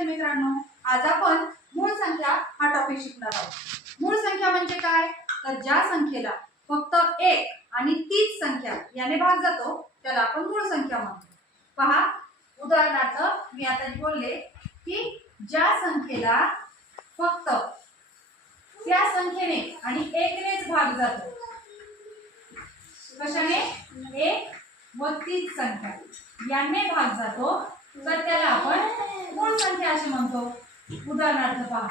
विद्यार्थी मित्रांनो, आज आपण मूळ संख्या हा टॉपिक शिकणार आहोत। मूळ संख्या म्हणजे काय? तर ज्या संख्येला फक्त एक आणि तीच संख्या याने भाग जातो त्याला आपण मूळ संख्या म्हणतो। पहा, उदाहरणार्थ मी आता बोलले की ज्या संख्येला फक्त त्या संख्येने आणि एकनेच भाग जातो, कशाने? एक व तीच संख्या याने भाग जातो तर त्याला आपण मूळ संख्या असे म्हणतो। उदाहरणार्थ पहा,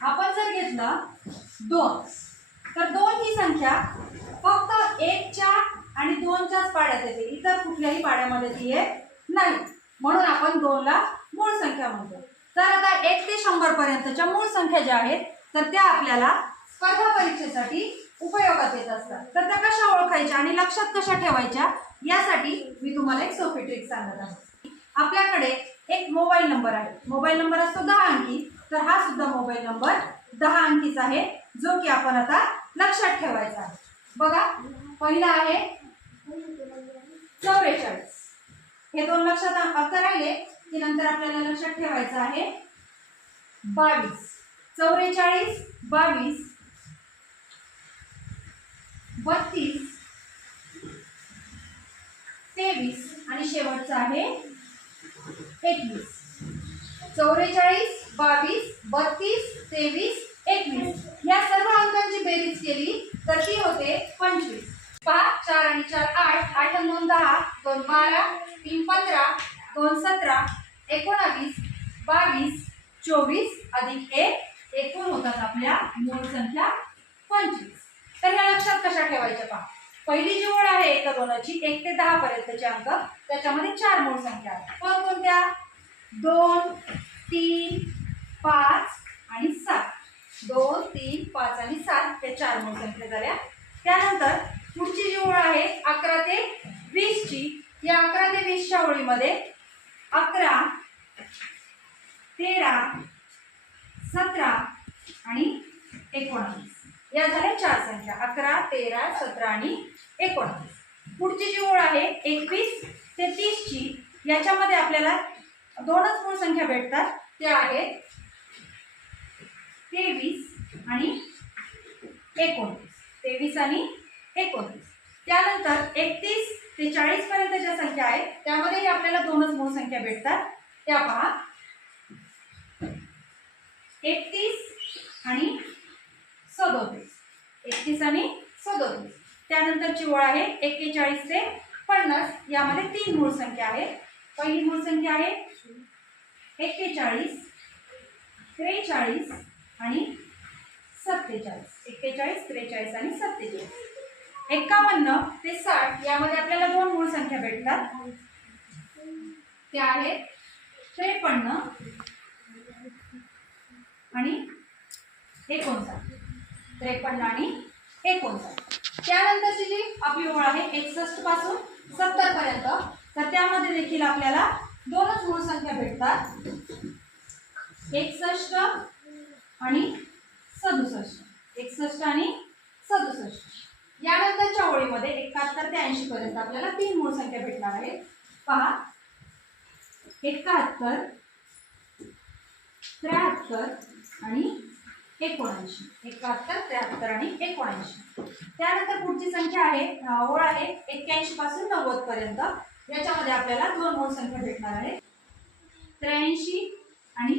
आपण जर घेतलं 2 तर 2 ही संख्या फक्त 1 च्या आणि 2 च्याच पाड्यात येते, इतर कुठल्याही पाड्यामध्ये ती येत नाही, म्हणून आपण 2 ला मूळ संख्या म्हणतो। तर आता 1 ते 100 पर्यंतच्या मूळ संख्या ज्या आहेत तर त्या आपल्याला स्पर्धा परीक्षेसाठी उपयोगात येत असतात। तर त्या कशा ओळखायच्या आणि लक्षात कशा ठेवायच्या यासाठी मी तुम्हाला एक सोपी ट्रिक सांगत आहे। आपल्याकडे एक मोबाईल नंबर आहे, मोबाईल नंबर असतो 10 अंकी, तर हा सुद्धा मोबाईल नंबर 10 अंकीचा आहे, जो की आपण आता लक्षात ठेवायचा आहे। बघा, पहिला आहे 44, हे दोन लक्षात राहिले की नंतर आपल्याला लक्षात ठेवायचं आहे 22, 44, 22, 32, 23 आणि शेवटचा आहे 21। 44, 22, 32, 23, 21 या सर्व अंकांची बेरीज केली तर ती होते 25। 5, 4 आणि 4 8, 8 आणि 2 10, 2 12, 3 15, 2 17, 19, 22, 24 अधिक 1 एकूण होतात आपल्या मूळ संख्या 25। तर या लक्षात कशा ठेवायच्या पहा, पहिली जी ओळ आहे 1 2ची 1 ते 10 पर्यंतचे अंक, त्याच्यामध्ये 4 मूळ संख्या आहेत। कोणकोणत्या? 2, 3, 5 आणि 7। 2, 3, 5 आणि 7 हे 4 मूळ संख्या झाल्या। त्यानंतर पुढची जी ओळ आहे 11 ते 20 ची, या 11 ते 20 च्या ओळीमध्ये 11, 13, 17 आणि 19 या झाल्या 4 संख्या, 11, 13, 17 आणि 19। पुढची जी ओळ आहे 21 ते 30 ची, याच्यामध्ये आपल्याला दोनच मूळ संख्या भेटतात, त्या आहेत 23 आणि 29। 23 आणि 29। त्यानंतर 31 ते 40 पर्यंत ज्या संख्या आहेत त्यामध्येही आपल्याला दोनच मूळ संख्या भेटतात, त्या पहा 31 आणि 37। 31 आणि 37। त्यानंतरची ओळ आहे 41 ते 50, यामध्ये 3 मूळ संख्या आहेत। पहिली मूळ संख्या आहे 41, 43 आणि 47। 41, 43 आणि 47। 51 ते 60 यामध्ये आपल्याला 2 मूळ संख्या भेटतात, त्या आहेत 53 आणि 59। 53 आणि 59। त्यानंतरची जी आपली ओळ आहे 61 पासून 70 पर्यंत, तर त्यामध्ये देखील आपल्याला दोनच मूळ संख्या भेटतात, 61 आणि 67। 61 आणि 67। यानंतरच्या ओळीमध्ये 71 ते 80 पर्यंत आपल्याला 3 मूळ संख्या भेटणार आहेत। पहा, 71, 73 आणि 79। 71, 73 आणि 79। त्यानंतर पुढची संख्या आहे ओळ आहे 81 पासून 90 पर्यंत, याच्यामध्ये आपल्याला 2 मूळ संख्या भेटणार आहेत, 83 आणि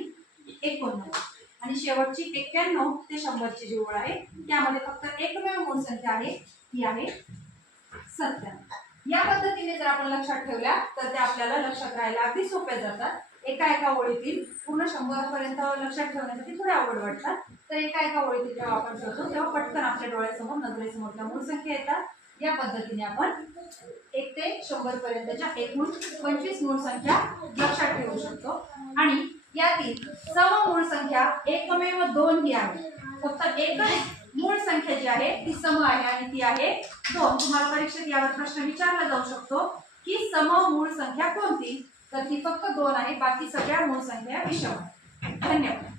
89। आणि शेवटची 91 ते 100 ची जी ओळ आहे त्यामध्ये फक्त एकमेव मूळ संख्या आहे, ती आहे 97। या पद्धतीने जर आपण लक्षात ठेवल्या तर ते आपल्याला लक्षात राहायला अगदी सोप्या जातात। एका ओळीतील पूर्ण 100 पर्यंत लक्षात ठेवण्यासाठी थोड्या अवघड वाटतात, तर एका ओळीतील जेव्हा आपण ठेवतो तेव्हा पटकन आपल्या डोळ्यासमोर नजरेसमोर त्या मूळ संख्या येतात। या पद्धतीने आपण 1 ते 100 पर्यंतच्या एकूण 25 मूळ संख्या लक्षात ठेवू शकतो। आणि यातील सम मूळ संख्या एकमेव 2 ही आहे, फक्त एकच मूळ संख्या जी आहे ती सम आहे आणि ती आहे 2। तुम्हाला परीक्षेत यावर प्रश्न विचारला जाऊ शकतो की सम मूळ संख्या कोणती, तर ती फक्त 2 आहे, बाकी सगळ्या मूळ संख्या विषम आहेत। धन्यवाद।